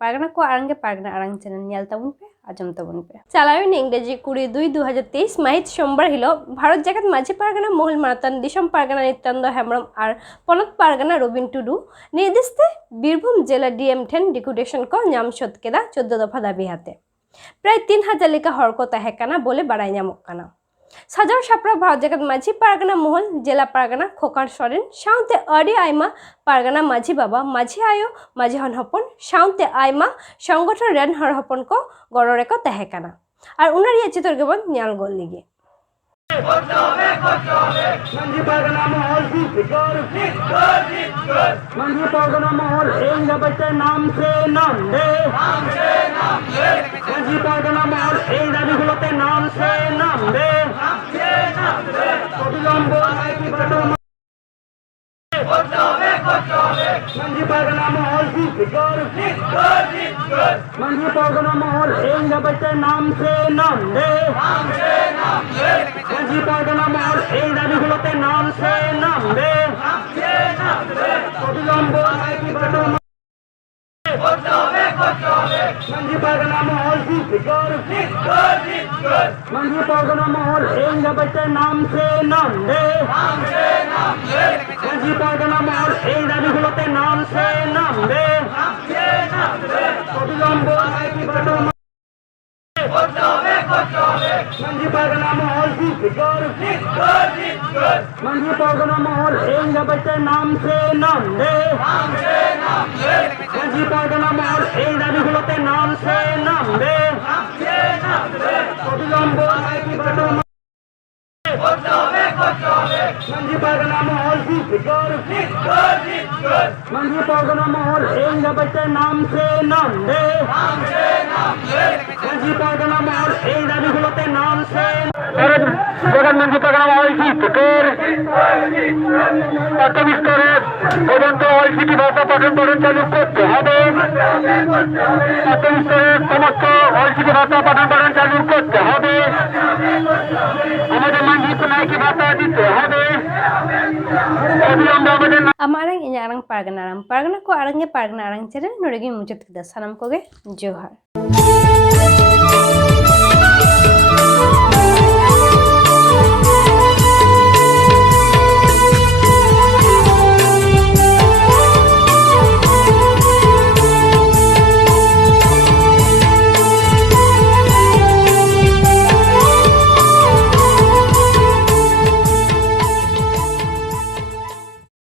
pargana ko arang ge pargana arang channel nyel tabun pe ajam tabun pe চালাউন ইংরেজি 22/2023 মাহিত সোমবার Hilo Bharat জাকাত মাঝি পারগানা মহল মারাতান দিশম পারগানা নিত্যানন্দ হেমব্রম আর পনত পারগানা রবিন টুডু নির্দেশে বীরভূম জেলা ডিএম 10 ডিকুটেশন को नाम सदकेदा 14 दफा दाबी हाते प्राय 3000 लेखा हर को ताहेकाना बोले बाड़ाई नामक काना साजाव सापड़ा भारत जगत माझी पारगाना महल जिला पारगाना खोकार सरेन साउते अडी आइमा पारगाना माझी बाबा माझी आयो माझी हन हपन साउते आइमा संगठन रेन हर हपन को गड़रे को ताहेकाना और उनार ये चित्र गेबन न्याल गोल लिगे माझी पारगाना महल माझी पारगाना महल एक बच्चे नाम से नाम दे माझी पारगाना महल एक दाबीगुलोते नाम से नाम दे অবিলম্ব মাইকি বাটো माझी पारगाना महल माझी पारगाना महल एक बच्चे नाम से नाम दे माझी पारगाना महल एक दाबीगुलोते नाम से नाम दे অবিলম্ব মাইকি বাটো माझी पारगाना महल माझी पारगाना महल एक बच्चे नाम से नाम दे माझी पारगाना महल एक दाबीगुलोते नाम से नाम दे অবিলম্ব মাইকি বাটো माझी पारगाना महल माझी पारगाना महल एक बच्चे नाम से नाम दे माझी पारगाना महल एक दाबीगुलोते नाम से नाम दे অবিলম্ব মাইকি বাটো माझी पारगाना महल माझी पारगाना महल एक बच्चे नाम से नाम दे माझी पारगाना महल एक दाबीगुलोते नाम से जगन्नाथजी पारगाना महल প্রাথমিক স্তরে পর্যন্ত ঐশিকি ভাষা পঠন পাঠন চালু করতে হবে প্রাথমিক স্তরে সমস্ত ঐশিকি ভাষা পঠন পাঠন চালু করতে হবে আমাদের মানজিত নাইকি ভাষা দিতে হবে অবিলম্বে আমাদের amarang inyarang pargana ko arang ge pargana arang channel noregi mujat kida sanam ko ge johar